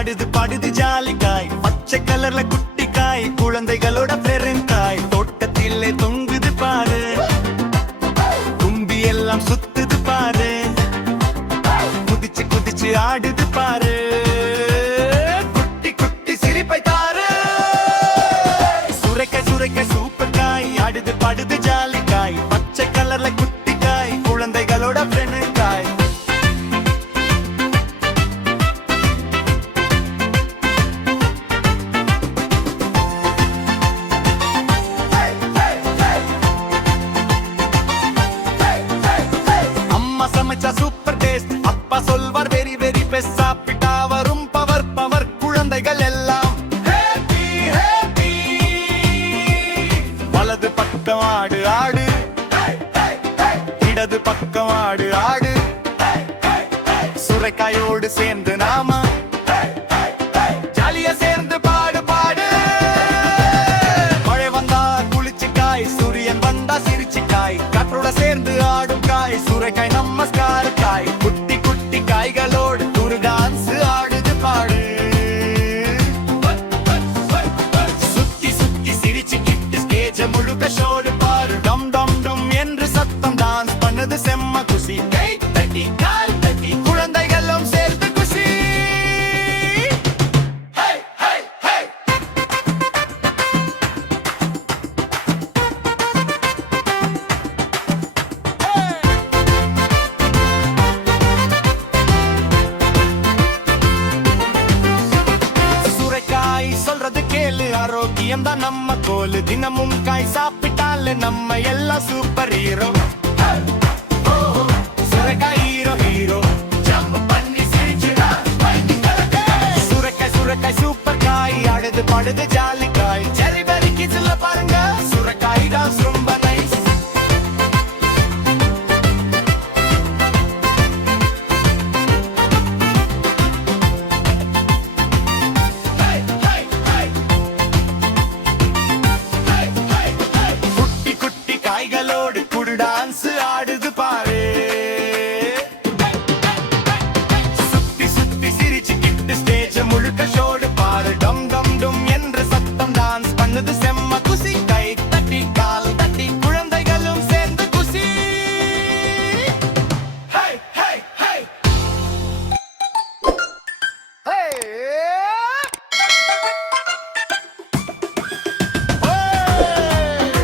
ஆடுது பாடுது ஜாலிக்காய், பச்சை கலர்ல குட்டிக்காய், குழந்தைகளோட பெருங்காய், தோட்டத்திலே தொங்குது பாரு, தும்பி எல்லாம் சுத்துது பாரு, குதிச்சு குதிச்சு ஆடுது பாரு, குட்டி குட்டி சிரிப்பை தாரு. சுரைக்காய் சுரைக்காய் சூப்பர் காய், ஆடுது பாடுது ஜாலிக்காய், பச்சை கலர்ல குட்டிக்காய், குழந்தைகளோட பெருங்காய். சமைச்சா சூப்பர் டேஸ்ட், அப்பா சொல்வார் வெரி வெரி பெஸ்ட், சாப்பிட்டா வரும் பவர் பவர், குழந்தைகள் எல்லாம் ஹேப்பி ஹேப்பி. வலது பக்கம் ஆடு ஆடு, இடது பக்கம் ஆடு ஆடு, சுரைக்காயோடு சேர்ந்து நாம ஜாலியா சேர்ந்து பாடு பாடு. மழை வந்தா குளிச்சுக்காய், சூரியன் வந்தா சிரிச்சுக்காய், காற்றோட சேர்ந்து ஆடும் காய், சுரைக்காய் நமஸ்கார காய், குட்டி குட்டி காய்களோடு ஒரு டான்ஸ் ஆடுது பாடு. சுத்தி சுத்தி சிரிச்சுக்கிட்டு ஸ்டேஜ முழுக்க ஷோடு பாரு, டம் டம் டம் என்று சத்தம் டான்ஸ் பண்ணது செம்ம குசி, கை தட்டி கால் தட்டி குழந்தைகளும் சேர்ந்து குசி. சொல்றது கேளு, ஆரோக்கியம் தான் நம்ம கோலு, தினமும் காய் சாப்பிட்டாலே நம்ம எல்லாம் சூப்பர் ஹீரோ. சுரைக்காய் ஹீரோ ஹீரோ, ஜம்ப் பண்ணி சிரிச்சுடா. சுரைக்காய் சுரைக்காய் சூப்பர் காய், ஆடுது பாடுது ஜாலிக்காய், ஜெரி பெரி கிட்ஸ்ல பாருங்க, சுரைக்காய் டான்ஸ் ரொம்ப நைஸ். காய்களோடு குடு டான்ஸ் ஆடுது பாரு, சுத்தி சுத்தி சிரிச்சுக்கிட்டு ஸ்டேஜ் முழுக்க ஷோடு பாரு, டம் டம் டும் என்று சத்தம் டான்ஸ் பண்ணுது செம்ம